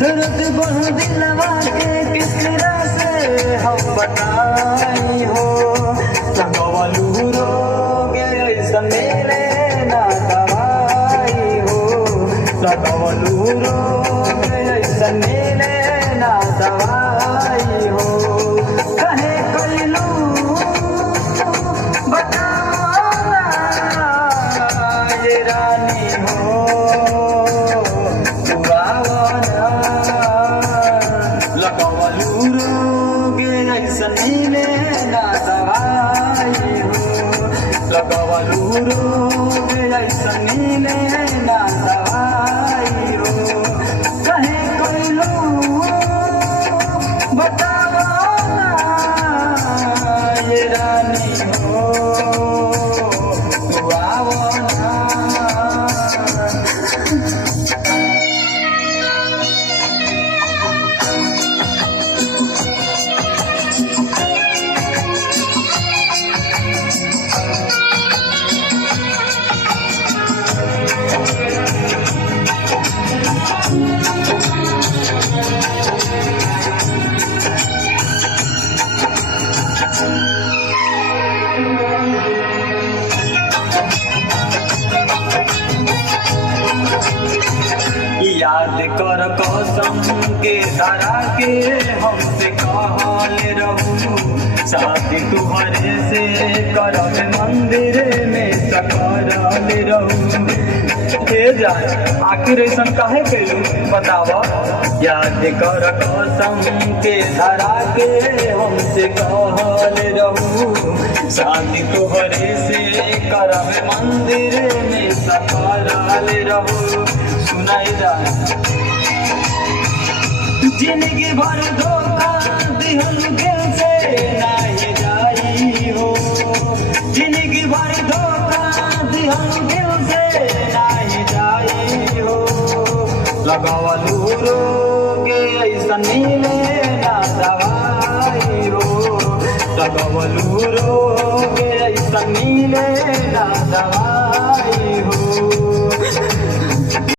दर्द बढ़ दिलवा के किस तरह से हम बताई हो। लगवलू रोग ऐसा मेरे ना दवाई हो। लगवलू रोग ऐसा मेरे ना दवाई हो। कहे कैलू बताओ ना ये रानी हो। लगवलू रोग ऐसा मिले ना दवाई हो। लगवलू रोग ऐसा मिले ना दवाई हो। कहे कैलू बताओ ना ये रानी हो। तू आवो ना। याद कर कसम के धरा के हमसे कहल रहू। शादी तुहरे से करब मंदिर में सकरल रहू। हे जान आखिर ऐसा काहे कैलू बताव। याद कर कसम के धरा के हमसे कहल रहू। शादी तुहरे से करब मंदिर में सकरल रहू। सुनाई जा जिंदगी भर धोखा दिहल दिल से नहीं जाई हो। जिंदगी भर धोखा दिहल दिल से नहीं जाई हो। लगवलू रोग ऐसा मिले ना दवाई हो। लगवलू रोग ऐसा मिले ना दवाई हो।